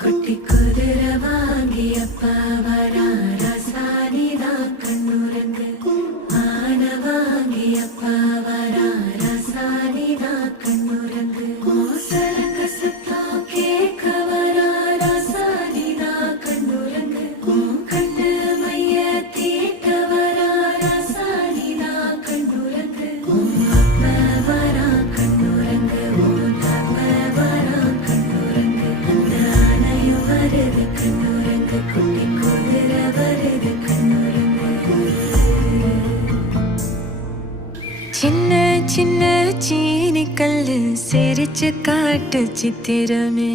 குட்டி குதிரை வாங்கி அப்பா வரா ரசானிதா கண்ணுரங்கு ஆன வாங்கி அப்பா வரா ரசானிதா கண்ணுரங்கு மோசலங்க சத்தம் கேட்க வரா ரசானிதா கண்ணுரங்கு கண்ணு மைய தீட்ட வரா ரசானிதா கண்ணுரங்கு அப்பா வரா கண்ணுரங்கு அப்பா வரா கண்ணுரங்கு நானையும் வருது கண்ணுரங்கு குட்டி குதிரை வருது கண்ணுரங்கு சின்ன சின்ன சீனி கல்லு சிரிச்சு காட்டு சித்திரமே